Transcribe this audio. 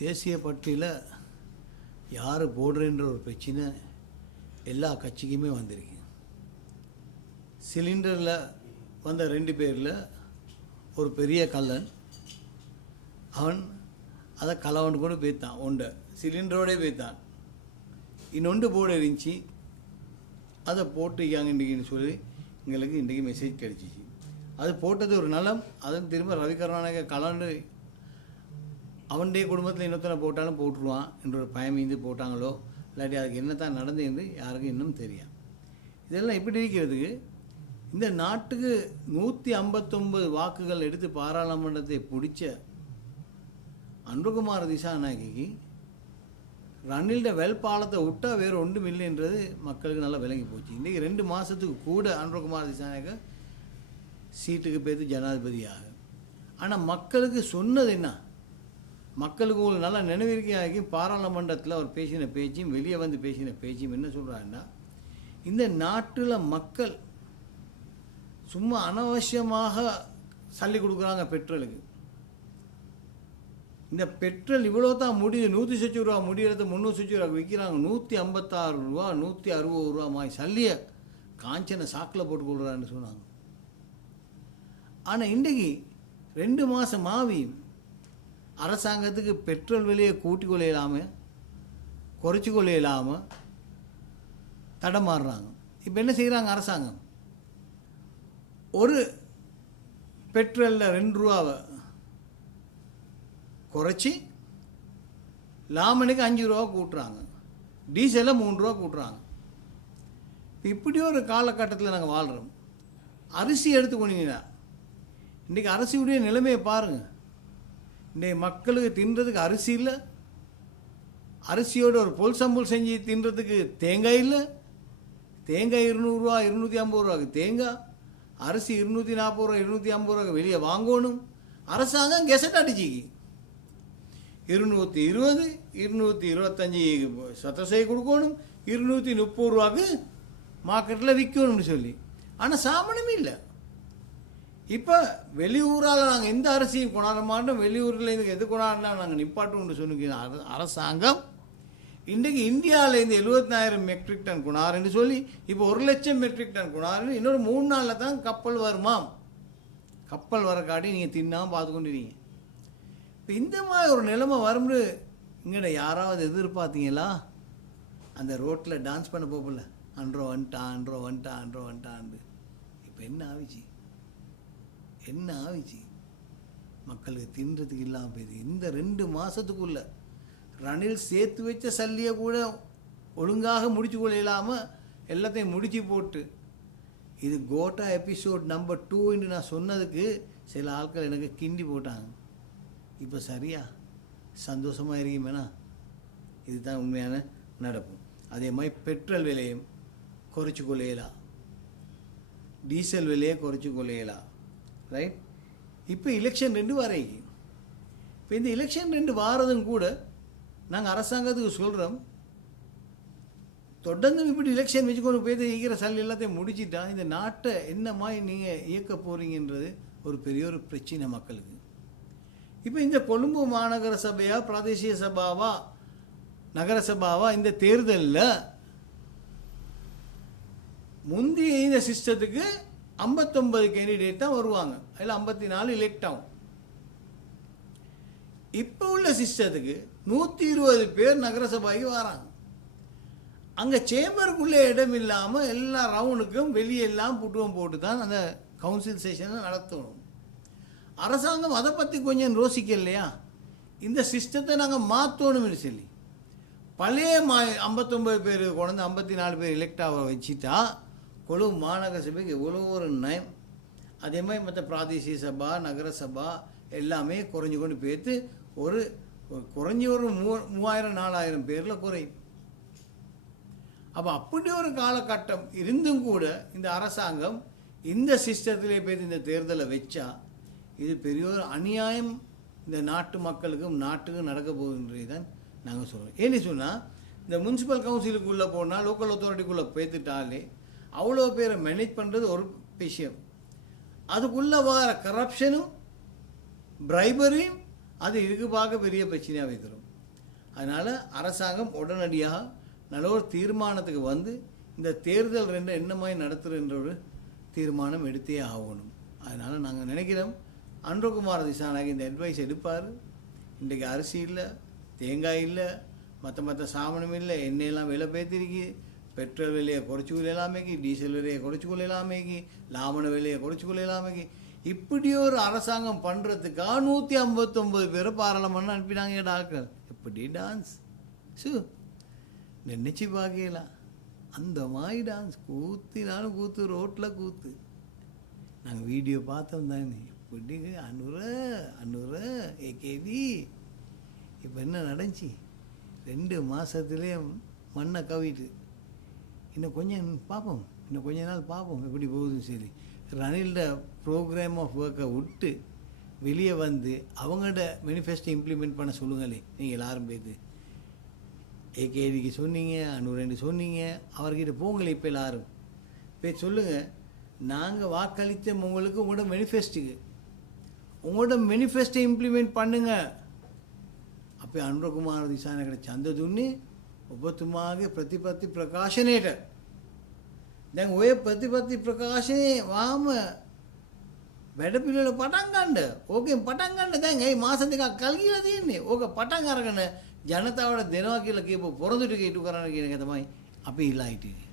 தேசிய பட்டியலில் யார் போடுறேன்ற ஒரு பிரச்சனை எல்லா கட்சிக்குமே வந்திருக்கு. சிலிண்டரில் வந்த 2 பேரில் ஒரு பெரிய கள்ளன், அவன் அதை கலவன் கூட போய்த்தான், ஒன்றை சிலிண்டரோடே போய்த்தான். இன்னொன்று போர்டு இருந்துச்சு, அதை போட்டுக்காங்க இன்றைக்கின்னு சொல்லி எங்களுக்கு இன்றைக்கி மெசேஜ் கிடச்சிச்சு. அது போட்டது ஒரு நலம். அதுவும் திரும்ப ரவி கருணாநாயக கலண்டு அவனுடைய குடும்பத்தில் இன்னொருத்தனை போட்டாலும் போட்டுருவான் என்ற ஒரு பயமீந்து போட்டாங்களோ இல்லாட்டி அதுக்கு என்ன தான் நடந்து என்று யாருக்கும் இன்னும் தெரியும். இதெல்லாம் இப்படி இருக்கிறதுக்கு இந்த நாட்டுக்கு 159 வாக்குகள் எடுத்து பாராளுமன்றத்தை பிடிச்ச அன்புகுமார் திசாநாயகிக்கு ரணில்ட வெல் பாலத்தை விட்டால் வேறு ஒன்றும் இல்லைன்றது மக்களுக்கு நல்லா விளங்கி போச்சு. இன்றைக்கி 2 மாதத்துக்கு கூட அன்புகுமார் திசாநாயக சீட்டுக்கு பேர்த்து ஜனாதிபதியாக. ஆனால் மக்களுக்கு சொன்னது என்ன? மக்களுக்கு ஒரு நல்ல நினைவிற்கையாகி பாராளுமன்றத்தில் அவர் பேசின பேச்சும் வெளியே வந்து பேசின பேச்சும் என்ன சொல்கிறாருன்னா, இந்த நாட்டில் மக்கள் சும்மா அனாவசியமாக சல்லி கொடுக்குறாங்க பெட்ரோலுக்கு. இந்த பெட்ரோல் இவ்வளோ தான் முடியுது, 160 ரூபா முடிகிறது 360 ரூபா விற்கிறாங்க. 156 ரூபா 160 ரூபா மாதிரி சல்லியை காஞ்சனை சாக்கில் போட்டு கொள்கிறான்னு சொன்னாங்க. ஆனால் இன்றைக்கி 2 மாதம் ஆவி அரசாங்கத்துக்கு பெட்ரோல் விலையை கூட்டி கொள்ள இல்லாமல் குறைச்சி கொள்ள இல்லாமல் தடமாறுறாங்க. இப்போ என்ன செய்கிறாங்க அரசாங்கம்? ஒரு பெட்ரோலில் 2 ரூபாவை குறைச்சி லாமனுக்கு 5 ரூபா கூட்டுறாங்க, டீசலில் 3 ரூபா கூட்டுறாங்க. இப்படி ஒரு காலகட்டத்தில் நாங்கள் வாழ்கிறோம். அரிசி எடுத்துக்கொண்டீங்கன்னா இன்றைக்கி அரிசியுடைய நிலைமையை பாருங்கள். இன்றைக்கி மக்களுக்கு தின்றதுக்கு அரிசி இல்லை, அரிசியோட ஒரு பொல் சம்பல் செஞ்சு தின்றதுக்கு தேங்காய் இல்லை. தேங்காய் 200 ரூபா 250 ரூபாக்கு தேங்காய், அரிசி 240 ரூபா 250 ரூபாய்க்கு வெளியே வாங்கணும். அரசாங்கம் கெசட் அடிச்சிக்கு 220 225 சத்தசை கொடுக்கணும், 230 ரூபாக்கு மார்க்கெட்டில் விற்கணும்னு சொல்லி. ஆனால் சாமனமே இல்லை. இப்போ வெளியூரால் நாங்கள் எந்த அரிசியும் கொண்டாட மாட்டோம், வெளியூரில் இருந்து எது கொண்டாடினா நாங்கள் நிப்பாட்டோம்னு சொன்ன அரசாங்கம் இன்றைக்கு இந்தியாவிலேருந்து 70,000 மெட்ரிக் டன் கொண்டாருன்னு சொல்லி இப்போ 1,00,000 மெட்ரிக் டன் கொண்டாருன்னு இன்னொரு 3 நாளில் தான் கப்பல் வருமாம். கப்பல் வர காட்டி நீங்கள் தின்னாமல் பார்த்துக்கொண்டிருக்கீங்க. இப்போ இந்த மாதிரி ஒரு நிலைமை வரும்னு இங்கே யாராவது எதிர்பார்த்தீங்களா? அந்த ரோட்டில் டான்ஸ் பண்ண போகல, அன்றோ வந்துட்டான். இப்போ என்ன ஆவிச்சு? மக்களுக்கு தின்றதுக்கு இல்லாமல் போயிடுது. இந்த 2 மாதத்துக்குள்ள ரணில் சேர்த்து வச்ச சல்லியை கூட ஒழுங்காக முடிச்சு கொள்ள இல்லாமல் எல்லாத்தையும் முடிச்சு போட்டு இது கோட்டா எபிசோட் நம்பர் 2 என்று நான் சொன்னதுக்கு சில ஆட்கள் எனக்கு கிண்டி போட்டாங்க. இப்போ சரியா சந்தோஷமாக இருக்குமேனா? இதுதான் உண்மையான நடப்பு. அதே மாதிரி பெட்ரோல் விலையும் குறைச்சி கொள்ளையலாம், டீசல் விலையை குறைச்சி கொள்ளையலாம். ரைட்? இப்போ எலெக்ஷன் 2 வரைக்கு. இப்போ இந்த எலெக்ஷன் 2 வாரதும் கூட நாங்கள் அரசாங்கத்துக்கு சொல்கிறோம், தொடர்ந்து இப்படி எலெக்ஷன் வச்சுக்கொண்டு போய் இருக்கிற சல் எல்லாத்தையும் முடிச்சுட்டா இந்த நாட்டை என்ன மாதிரி நீங்கள் இயக்க போகிறீங்கன்றது ஒரு பெரிய ஒரு பிரச்சனை மக்களுக்கு. இப்போ இந்த கொழும்பு மாநகர சபையா பிராதேசிய சபாவா நகர சபாவா இந்த தேர்தலில் முந்தைய இந்த சிஸ்டத்துக்கு 59 கேண்டிடேட் தான் வருவாங்க, அதில் 54 எலெக்ட் ஆகும். இப்போ உள்ள சிஸ்டத்துக்கு 120 பேர் நகரசபாய்க்கு வராங்க. அங்கே சேம்பருக்குள்ளே இடம் இல்லாமல் எல்லா ரவுண்டுக்கும் வெளியெல்லாம் புட்டுவம் போட்டு தான் அந்த கவுன்சில் செஷனை நடத்தணும். அரசாங்கம் அதை பற்றி கொஞ்சம் யோசிக்கலையா? இந்த சிஸ்டத்தை நாங்கள் மாற்றணும்னு சொல்லி பழைய 59 பேர் கொண்டு 54 பேர் எலெக்ட் ஆக வச்சுட்டா கொழும்பு மாநகர சபைக்கு எவ்வளோ ஒரு நயம். அதே மாதிரி மற்ற பிராதேசிய சபா நகர சபா எல்லாமே குறைஞ்சி கொண்டு போய்த்து ஒரு குறைஞ்சி ஒரு 3000-4000 பேரில் குறையும். அப்போ அப்படி ஒரு காலகட்டம் இருந்தும் கூட இந்த அரசாங்கம் இந்த சிஸ்டத்திலே போய் இந்த தேர்தலை வச்சா இது பெரிய ஒரு அநியாயம் இந்த நாட்டு மக்களுக்கும் நாட்டுக்கும் நடக்க போகுன்றது தான் நாங்கள் சொல்கிறோம். ஏன்னு சொன்னால் இந்த முனிசிபல் கவுன்சிலுக்குள்ளே போனால் லோக்கல் அத்தாரிட்டிக்குள்ளே போய்த்துட்டாலே அவ்வளோ பேரை மேனேஜ் பண்ணுறது ஒரு விஷயம். அதுக்குள்ளே வர கரப்ஷனும் பிரைபரியும் அது இதுக்கு பார்க்க பெரிய பிரச்சனையாக வைக்கிறோம். அதனால் அரசாங்கம் உடனடியாக நல்ல ஒரு தீர்மானத்துக்கு வந்து இந்த தேர்தல் ரெண்டு என்ன மாதிரி நடத்துகின்ற ஒரு தீர்மானம் எடுத்தே ஆகணும். அதனால் நாங்கள் நினைக்கிறோம் அனுரகுமார திசாநாயக்க இந்த அட்வைஸ் எடுப்பார். இன்றைக்கு அரிசி இல்லை, தேங்காய் இல்லை, மற்ற சாமானும் இல்லை, எண்ணெயெல்லாம் விலை பேத்திருக்கு, பெட்ரோல் விலையை குறைச்சி கொள்ளலாமேக்கி, டீசல் விலையை குறைச்சி கொள்ளலாமேக்கி, லாமண விலையை குறைச்சி கொள்ளலாமேக்கி, இப்படி ஒரு அரசாங்கம் பண்ணுறதுக்காக 159 பேரை பாராளுமன்றம் அனுப்பினாங்க டாக்டர். எப்படி டான்ஸ் நினச்சி பார்க்கலாம். அந்த மாதிரி டான்ஸ் கூத்தினாலும் கூத்து, ரோட்டில் கூத்து. நாங்கள் வீடியோ பார்த்தோம் தானே. இப்படி அனுர ஏகேவி இப்போ என்ன நடந்துச்சு? 2 மாதத்துலேயே மண்ணை கவிட்டு. இன்னும் கொஞ்சம் பார்ப்போம், இன்னும் கொஞ்ச நாள் பார்ப்போம் எப்படி போகுதுன்னு. சரி, ரணில்ட ப்ரோக்ராம் ஆஃப் ஒர்க்கை விட்டு வெளியே வந்து அவங்கள்ட மேனிஃபெஸ்டோ இம்ப்ளிமெண்ட் பண்ண சொல்லுங்களே. நீங்கள் எல்லாரும் போய்த்து ஏகேவிக்கு சொன்னீங்க, அனுரண்டு சொன்னீங்க, அவர்கிட்ட போங்களே. இப்போ எல்லாரும் போய் சொல்லுங்கள், நாங்கள் வாக்களித்த உங்களுக்கு உங்களோட மேனிஃபெஸ்ட்டுக்கு உங்களோட மேனிஃபெஸ்டோ இம்ப்ளிமெண்ட் பண்ணுங்க. அப்போ අනුරකුමාර දිසානායකට ඡන්ද දුන්නේ ඔබතුමාගේ ප්‍රතිපත්ති ප්‍රකාශනයට. දැන් ඔය ප්‍රතිපත්ති ප්‍රකාශනේ වාම වැඩ පිළිවෙල පටන් ගන්න. ඕකෙන් පටන් ගන්න. දැන් ඒ මාස දෙකක් කල් ගිහලා තියෙන්නේ. ඕක පටන් අරගෙන ජනතාවට දෙනවා කියලා කියපු පොරොන්දු ටික ඉටු කරන්න කියන එක තමයි අපි ඉල්ලා හිටියේ.